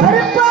கருப்பா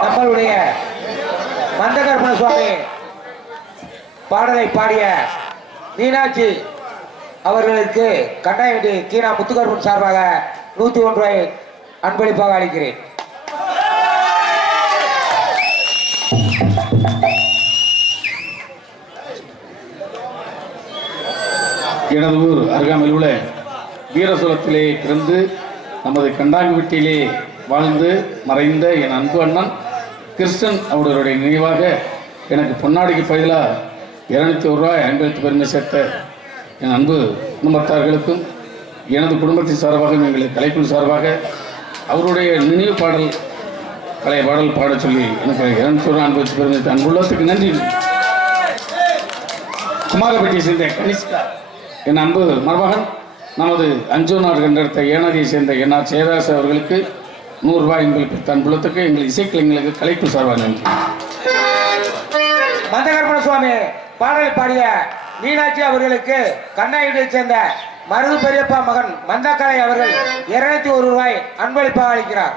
நம்மளுடைய மந்தகர்ம சுவாமி பாடலை பாடிய மீனாட்சி அவர்களுக்கு கண்டாயவட்டி கீனா முத்துகர்மன் சார்பாக நூத்தி ஒன்று ரூபாய் அன்பளிப்பாக அளிக்கிறேன். எனது ஊர் அருகாமையில் உள்ள வீரசுலத்திலே பிறந்து நமது கண்டாங்குவட்டியிலே வாழ்ந்து மறைந்த என் அன்பு அண்ணன் கிருஷ்ணன் அவர்களுடைய நினைவாக எனக்கு பொன்னாடிக்கு பதிலாக இருநூத்தி ஒரு ரூபாய் ஐம்பத்தி பெருமை சேர்த்த என் அன்பு குடும்பத்தார்களுக்கும் எனது குடும்பத்தின் சார்பாக எங்களது கலைப்பின் சார்பாக அவருடைய நினைவு பாடல் பழைய பாடல் பாட சொல்லி எனக்கு இருநூத்தி ஒரு அன்பத்தி பெருமை அன்புள்ளத்துக்கு நன்றி. குமாரப்பட்டியை சேர்ந்த கனிஷ்கா. என் அன்பு மருமகன் நமது அஞ்சூனார் கண்டெடுத்த ஏனதியை சேர்ந்த என்ஆர் சேராசு அவர்களுக்கு நூறு ரூபாய் எங்களுக்கு தன்புலத்துக்கு எங்கள் இசைக்கலைஞர்களுக்கு கலைப்பு சார்பாக நன்றி. மந்தகர்ம சுவாமி பாடலை பாடிய மீனாட்சி அவர்களுக்கு கண்ணாயியை சேர்ந்த மருது பெரியப்பா மகன் மந்தக்கலை அவர்கள் இருநூத்தி ஒரு ரூபாய் அன்பளிப்பாக அளிக்கிறார்.